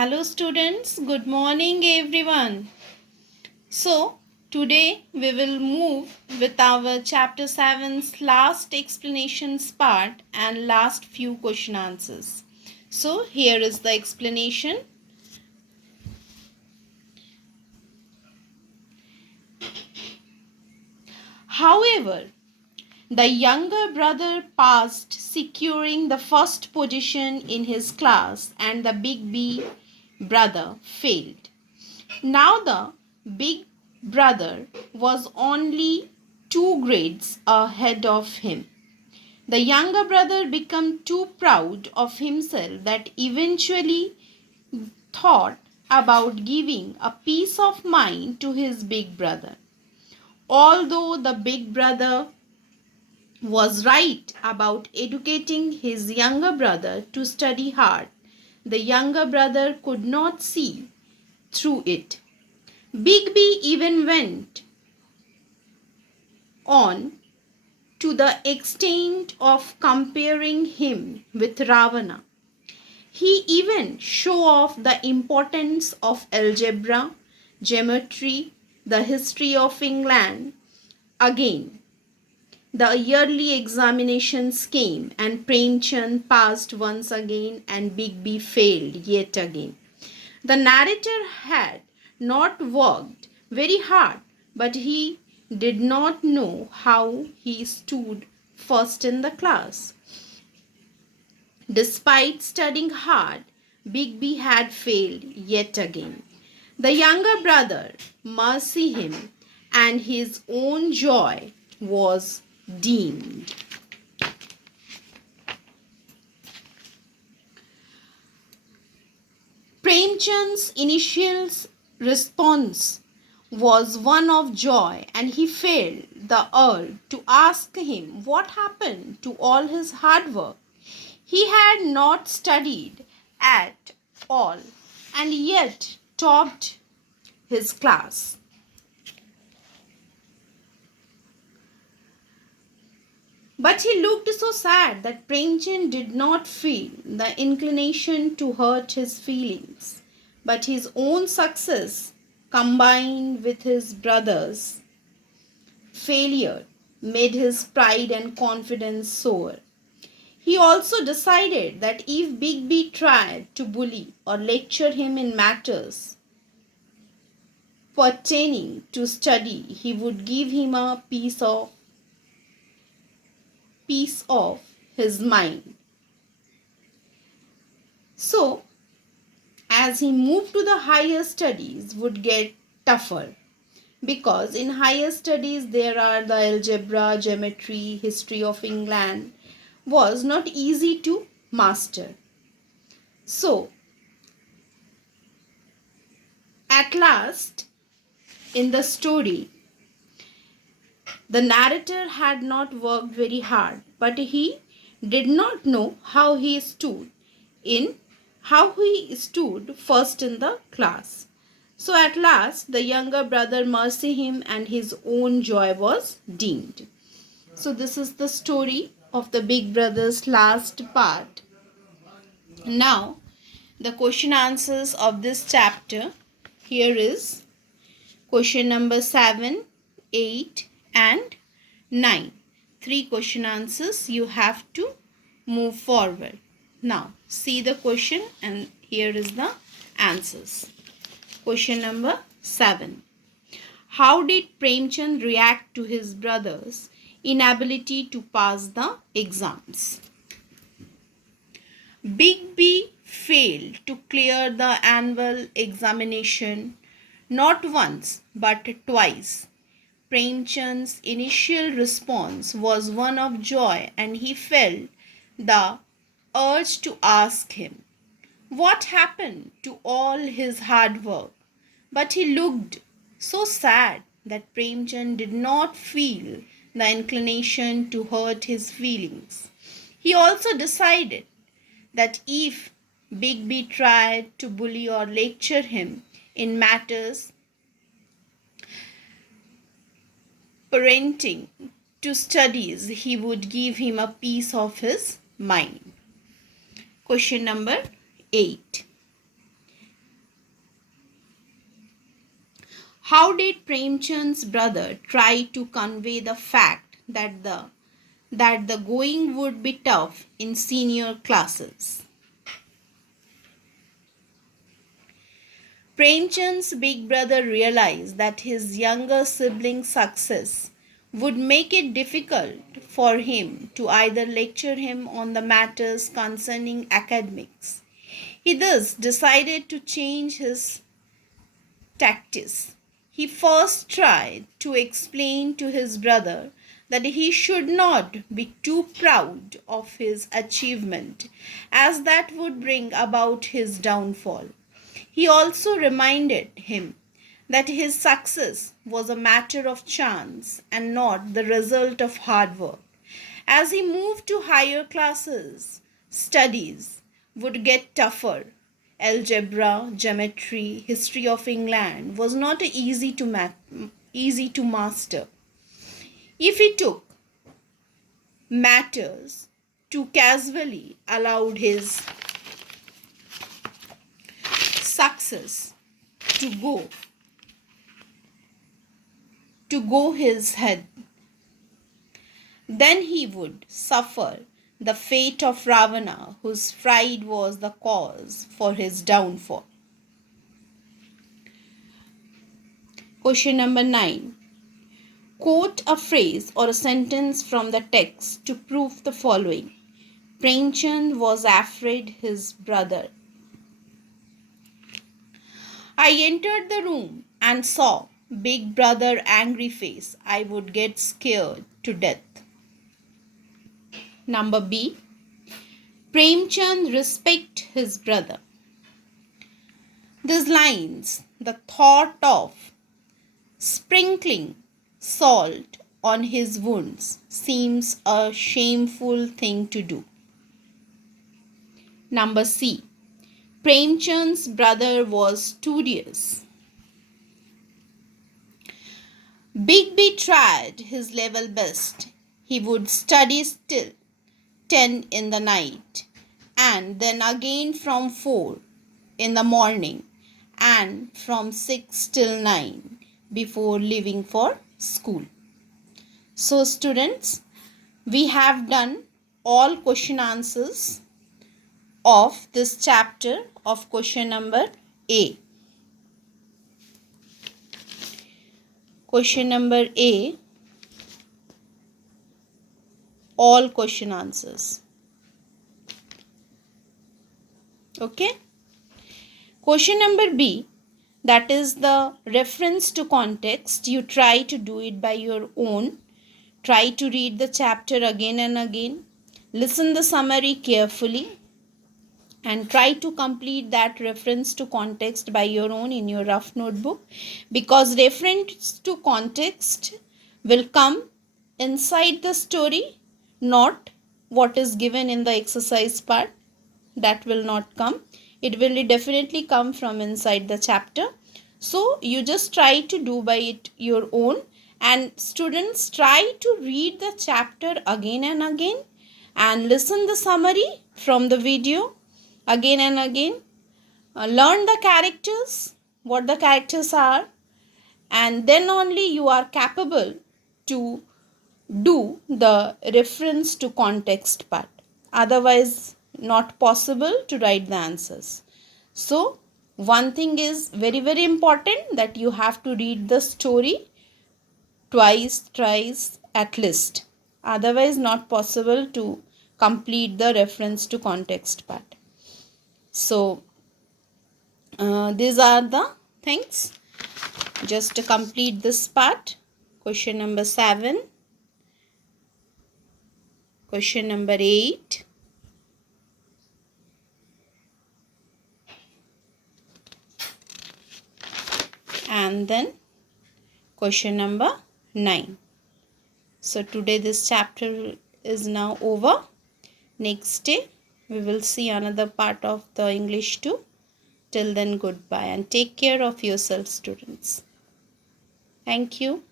Hello students, good morning everyone. So today we will move with our chapter 7's last explanations part and last few question answers. So here is the explanation. However, the younger brother passed, securing the first position in his class, and the big B brother failed. Now the big brother was only 2 grades ahead of him. The younger brother became too proud of himself that eventually thought about giving a piece of mind to his big brother. Although the big brother was right about educating his younger brother to study hard, the younger brother could not see through it. Big B even went on to the extent of comparing him with Ravana. He even showed off the importance of algebra, geometry, the history of England. Again, the yearly examinations came and Premchand passed once again and Big B failed yet again. The narrator had not worked very hard, but he did not know how he stood first in the class. Despite studying hard, Big B had failed yet again. The younger brother mercy him, and his own joy was dimmed. Premchand's initial response was one of joy, and he felt the urge to ask him what happened to all his hard work. He had not studied at all and yet topped his class. But he looked so sad that Premchand did not feel the inclination to hurt his feelings. But his own success, combined with his brother's failure, made his pride and confidence soar. He also decided that if Big B tried to bully or lecture him in matters pertaining to study, he would give him a piece of his mind. So, as he moved to the higher studies would get tougher, because in higher studies there are the algebra, geometry, history of England was not easy to master. So, at last in the story, the narrator had not worked very hard, but he did not know how he stood first in the class. So at last the younger brother mercy him and his own joy was dimmed. So this is the story of the big brother's last part. Now the question answers of this chapter. Here is question number 7, 8 and 9. 3 question answers. You have to move forward. Now see the question and here is the answers. Question number 7. How did Premchand react to his brother's inability to pass the exams? Big B failed to clear the annual examination not once but twice. Premchand's initial response was one of joy, and he felt the urge to ask him what happened to all his hard work. But he looked so sad that Premchand did not feel the inclination to hurt his feelings. He also decided that if Big B tried to bully or lecture him in matters parenting to studies, he would give him a piece of his mind. Question number 8. How did Premchand's brother try to convey the fact that the going would be tough in senior classes? Premchand's big brother realized that his younger sibling's success would make it difficult for him to either lecture him on the matters concerning academics. He thus decided to change his tactics. He first tried to explain to his brother that he should not be too proud of his achievement, as that would bring about his downfall. He also reminded him that his success was a matter of chance and not the result of hard work. As he moved to higher classes, studies would get tougher. Algebra, geometry, history of England was not easy to master. If he took matters too casually, allowed his success to go his head, then he would suffer the fate of Ravana, whose pride was the cause for his downfall. Question number 9. Quote a phrase or a sentence from the text to prove the following. Premchand was afraid his brother. I entered the room and saw big brother angry face. I would get scared to death. Number B. Premchand respect his brother. These lines, the thought of sprinkling salt on his wounds seems a shameful thing to do. Number C. Premchand's brother was studious. Big B tried his level best. He would study till 10 in the night and then again from 4 in the morning and from 6 till 9 before leaving for school. So students, we have done all question answers of this chapter of question number A. Question number A, all question answers. Okay. Question number B, that is the reference to context. You try to do it by your own. Try to read the chapter again and again. Listen the summary carefully and try to complete that reference to context by your own in your rough notebook, because reference to context will come inside the story, not what is given in the exercise part. That will not come. It will definitely come from inside the chapter. So you just try to do by it your own, and students try to read the chapter again and again and listen the summary from the video again and again. Learn the characters, what the characters are, and then only you are capable to do the reference to context part. Otherwise, not possible to write the answers. So, one thing is very, very important, that you have to read the story twice, thrice at least. Otherwise, not possible to complete the reference to context part. So, these are the things. Just to complete this part. Question number 7. Question number 8. And then question number 9. So today this chapter is now over. Next day we will see another part of the English too. Till then, goodbye and take care of yourself, students. Thank you.